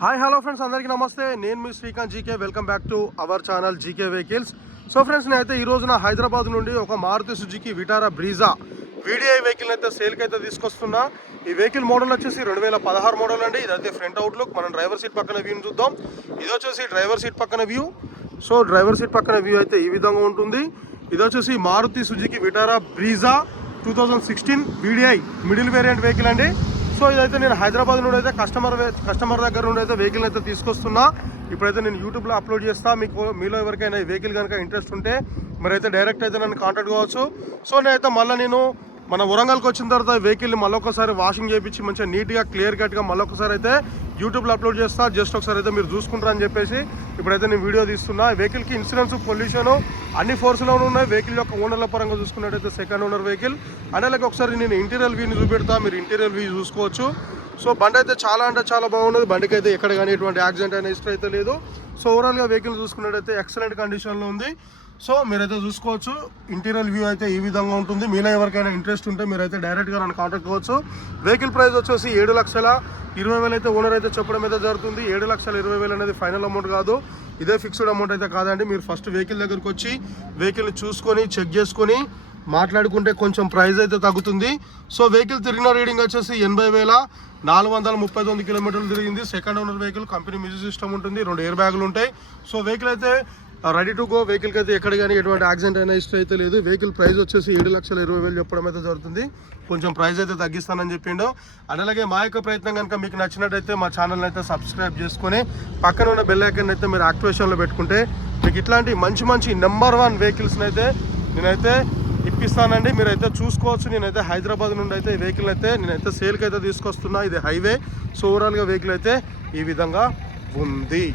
Hi hello friends, అందరికీ నమస్తే. నేను మీ Srikanth GK. Welcome back to our channel GK vehicles. So friends, నేనైతే ఈ రోజున హైదరాబాద్ నుండి ఒక Maruti Suzuki Vitara Brezza VDI vehicle అయితే సేల్కి అయితే తీసుకొస్తున్నా. ఈ వెహికల్ మోడల్ వచ్చేసి 2016 మోడల్ అండి. ఇదైతే ఫ్రంట్ అవుట్లుక్. మనం డ్రైవర్ సీట్ పక్కన వ్యూని చూద్దాం. ఇది వచ్చేసి డ్రైవర్ సీట్ పక్కన వ్యూ. సో డ్రైవర్ సీట్ పక్కన వ్యూ అయితే ఈ విధంగా ఉంటుంది. ఇది వచ్చేసి Maruti Suzuki Vitara Brezza 2016 VDI middle variant vehicle అండి. సో ఇదైతే నేను హైదరాబాద్ నుండి అయితే కస్టమర్ దగ్గర నుండి అయితే వెహికల్ అయితే తీసుకొస్తున్నా. ఇప్పుడైతే నేను యూట్యూబ్లో అప్లోడ్ చేస్తా. మీలో ఎవరికైనా ఈ వెహికల్ కనుక ఇంట్రెస్ట్ ఉంటే మరైతే డైరెక్ట్ అయితే నన్ను కాంటాక్ట్ కావచ్చు. సో నేనైతే మళ్ళీ నేను మన వరంగల్కి వచ్చిన తర్వాత వెహికల్ని మళ్ళొకసారి వాషింగ్ చేయించి మంచిగా నీట్గా క్లియర్ కట్గా మళ్ళొకసారి అయితే యూట్యూబ్లో అప్లోడ్ చేస్తా. జస్ట్ ఒకసారి అయితే మీరు చూసుకుంటారని చెప్పేసి ఇప్పుడైతే నేను వీడియో తీస్తున్నా. వెహికల్కి ఇన్సూరెన్స్, పొల్యూషన్ అన్ని ఫోర్స్లోనే ఉన్నాయి. వెహికల్ యొక్క ఓనర్ల పరంగా చూసుకున్నట్టయితే సెకండ్ ఓనర్ వెహికల్. అలాగే ఒకసారి నేను ఇంటీరియర్ వ్యూని చూపెడతా, మీరు ఇంటీరియర్ వ్యూ చూసుకోవచ్చు. సో బండి అయితే చాలా అంటే చాలా బాగున్నది. బండికి అయితే ఎక్కడ కానీ ఎటువంటి యాక్సిడెంట్ అయినా హిస్టరీ అయితే లేదు. సో ఓవరాల్గా వెహికల్ చూసుకున్నట్టయితే ఎక్సలెంట్ కండిషన్లో ఉంది. సో మీరైతే చూసుకోవచ్చు. ఇంటీరియర్ వ్యూ అయితే ఈ విధంగా ఉంటుంది. మీలో ఎవరికైనా ఇంట్రెస్ట్ ఉంటే మీరైతే డైరెక్ట్గా నన్ను కాంటాక్ట్ కావచ్చు. వెహికల్ ప్రైస్ వచ్చేసి 7,20,000 అయితే ఓనర్ అయితే చెప్పడం అయితే జరుగుతుంది. 7,20,000 అనేది ఫైనల్ అమౌంట్ కాదు, ఇదే ఫిక్స్డ్ అమౌంట్ అయితే కాదండి. మీరు ఫస్ట్ వెహికల్ దగ్గరికి వచ్చి వెహికల్ని చూసుకొని చెక్ చేసుకొని మాట్లాడుకుంటే కొంచెం ప్రైస్ అయితే తగ్గుతుంది. సో వెహికల్ తిరిగిన రీడింగ్ వచ్చేసి 80,439 కిలోమీటర్లు తిరిగింది. Second owner vehicle, company music system ఉంటుంది, 2 ఎయిర్ బ్యాగులు ఉంటాయి. సో వెహికల్ అయితే రెడీ టు గో. వెహికల్కి అయితే ఎక్కడ కానీ ఎటువంటి యాక్సిడెంట్ అయినా హిస్టరీ అయితే లేదు. వెహికల్ ప్రైస్ వచ్చేసి 7,20,000 చెప్పడం అయితే జరుగుతుంది. కొంచెం ప్రైస్ అయితే తగ్గిస్తానని చెప్పిండు. అలాగే మా యొక్క ప్రయత్నం కనుక మీకు నచ్చినట్టయితే మా ఛానల్ని అయితే సబ్స్క్రైబ్ చేసుకొని పక్కన ఉన్న బెల్ ఐకాన్ అయితే మీరు యాక్టివేషన్లో పెట్టుకుంటే మీకు ఇట్లాంటి మంచి నెంబర్ 1 వెహికల్స్ని అయితే నేనైతే ఇప్పిస్తానండి. మీరైతే చూసుకోవచ్చు. నేనైతే హైదరాబాద్ నుండి అయితే ఈ వెహికల్ అయితే నేనైతే సేల్కి అయితే తీసుకొస్తున్నా. ఇది హైవే. సో ఓవరాల్గా వెహికల్ అయితే ఈ విధంగా ఉంది.